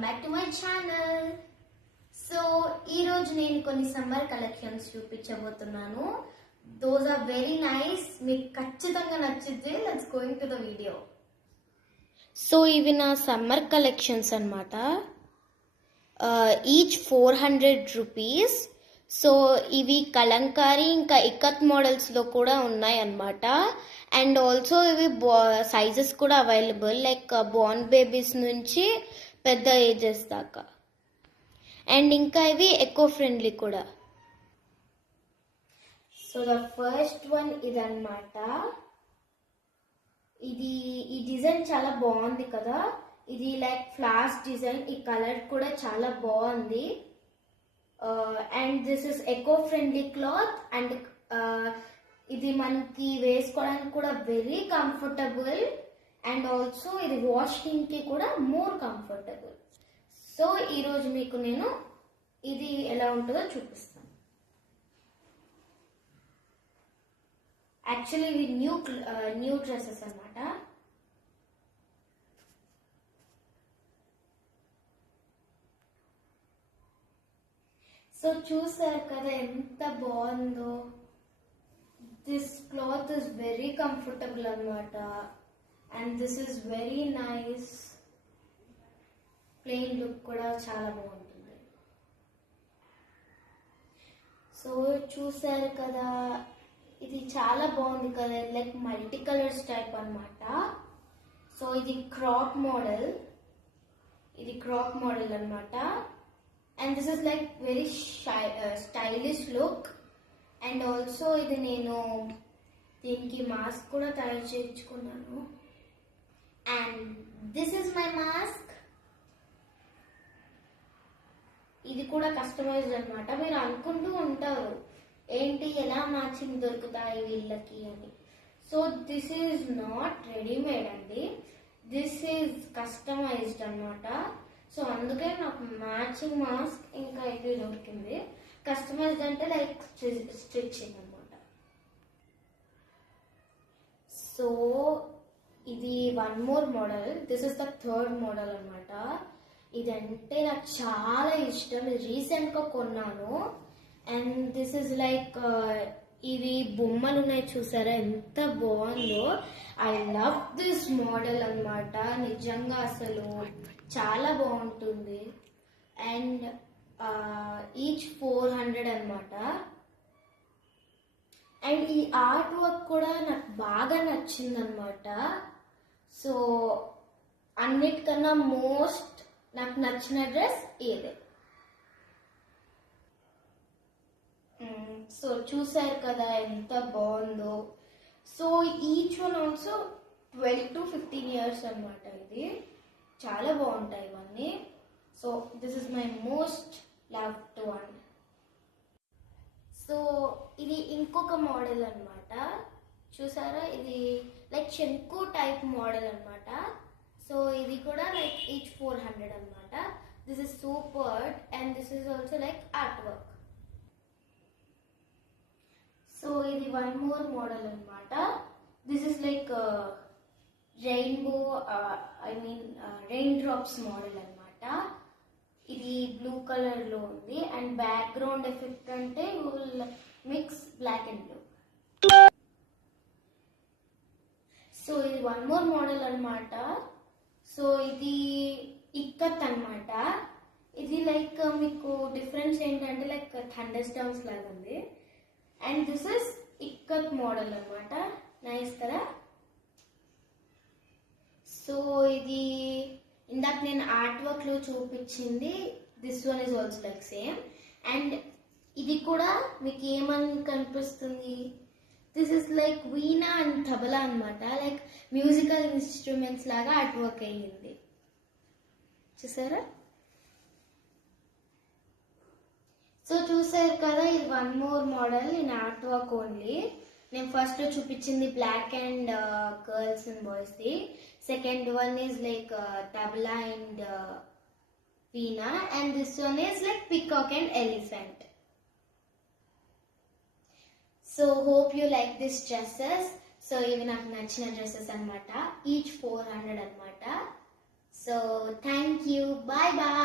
Welcome back to my channel. So ఈరోజు నేను కొన్ని సమ్మర్ కలెక్షన్స్ చూపించబోతున్నాను. దోస్ ఆర్ వెరీ నైస్, మీకు ఖచ్చితంగా నచ్చితే. Let's going to the video. So ఇవి నా సమ్మర్ కలెక్షన్స్ అన్నమాట. Each 400 rupees. సో ఇవి కలంకారీ ఇంకా ఇక్కత్ మోడల్స్లో కూడా ఉన్నాయి అన్నమాట. అండ్ ఆల్సో ఇవి సైజెస్ కూడా అవైలబుల్, లైక్ బోర్న్ బేబీస్ నుంచి పెద్ద ఏజెస్ దాకా. అండ్ ఇంకా ఇవి ఎకో ఫ్రెండ్లీ కూడా. సో ద ఫస్ట్ వన్ ఇదన్నమాట. ఈ డిజైన్ చాలా బాగుంది కదా. ఇది లైక్ ఫ్లాస్ డిజైన్. ఈ కలర్ కూడా చాలా బాగుంది. And this is eco friendly cloth. And ఇది మనకి వేసుకోవడానికి కూడా వెరీ కంఫర్టబుల్. అండ్ ఆల్సో ఇది వాషింగ్ కి కూడా మోర్ కంఫర్టబుల్. సో ఈరోజు మీకు నేను ఇది ఎలా ఉంటుందో చూపిస్తాను. యాక్చువల్లీ ఇవి న్యూ డ్రెస్సెస్ అన్నమాట. సో చూసారు కదా ఎంత బాగుందో. This cloth is very comfortable అన్నమాట. And this is very nice. Plain look కూడా చాలా బాగుంటుంది. సో చూసారు కదా, ఇది చాలా బాగుంది కదా. లైక్ మల్టీ కలర్స్ టైప్ అన్నమాట. సో ఇది క్రాప్ మోడల్. అన్నమాట. And this is like very stylish look. And also ఇది నేను దీనికి మాస్క్ కూడా తయారు చేయించుకున్నాను. And this is my mask. ఇది కూడా కస్టమైజ్డ్ అన్నమాట. మీరు అనుకుంటూ ఉంటారు ఏంటి ఎలా మ్యాచింగ్ దొరుకుతాయి వీళ్ళకి అని. So this is not readymade అండి. దిస్ ఈజ్ కస్టమైజ్డ్ అన్నమాట. సో అందుకే నాకు మ్యాచింగ్ మాస్క్ ఇంకా ఇది దొరికింది. కస్టమైజ్డ్ అంటే లైక్ స్టిచ్చింగ్ అన్నమాట. సో ఇది one more model. This is the third model అన్నమాట. ఇదంటే నాకు చాలా ఇష్టం. ఇది రీసెంట్ గా కొన్నాను. అండ్ దిస్ ఇస్ లైక్ ఇవి బొమ్మలు ఉన్నాయి చూసారా ఎంత బాగుందో. ఐ లవ్ దిస్ మోడల్ అన్నమాట. నిజంగా అసలు చాలా బాగుంటుంది. అండ్ ఈచ్ 400 అన్నమాట. అండ్ ఈ ఆర్ట్ వర్క్ కూడా నాకు బాగా నచ్చింది అన్నమాట. సో అన్నిటికన్నా మోస్ట్ నాకు నచ్చిన డ్రెస్ ఇదే. సో చూసారు కదా ఎంత బాగుందో. So each one also 12 to 15 years అన్నమాట. ఇది చాలా బాగుంటాయి ఇవన్నీ. So this is my most loved one. So ఇది ఇంకొక మోడల్ అన్నమాట. చూసారా, ఇది లైక్ శంకు టైప్ మోడల్ అన్నమాట. సో ఇది కూడా లైక్ ఈచ్ 400 అన్నమాట. This is super. And this is also like artwork. So ఇది వన్ మోర్ మోడల్ అన్నమాట. This is like rainbow raindrops model అన్నమాట. ఇది బ్లూ కలర్ లో ఉంది. అండ్ బ్యాక్గ్రౌండ్ ఎఫెక్ట్ అంటే will mix black and blue. So ఇది one more model అన్నమాట. So ఇది ఇక్కత్ అన్నమాట. ఇది లైక్ మీకు డిఫరెన్స్ ఏంటంటే లైక్ థండర్ స్టార్మ్స్ లాగా ఉంది. And this is ikat model అన్నమాట. నైస్ కదా. సో ఇది ఇందాక నేను ఆర్ట్ వర్క్ లో చూపించింది. This one is also like same. And ఇది కూడా మీకు ఏమని కనిపిస్తుంది, this is like veena and tabla అన్నమాట. లైక్ మ్యూజికల్ ఇన్స్ట్రుమెంట్స్ లాగా ఆర్ట్ వర్క్ అయ్యింది. చూసారా. సో చూసారు కదా, ఇది one more model in artwork only. నేను ఫస్ట్ చూపించింది black and girls and boys the. Second one is like tabla and veena. And this one is like peacock and elephant. So hope you like this dresses. So ఇవి నాకు నచ్చిన dresses అన్నమాట. Each 400 అన్నమాట. So thank you. Bye bye.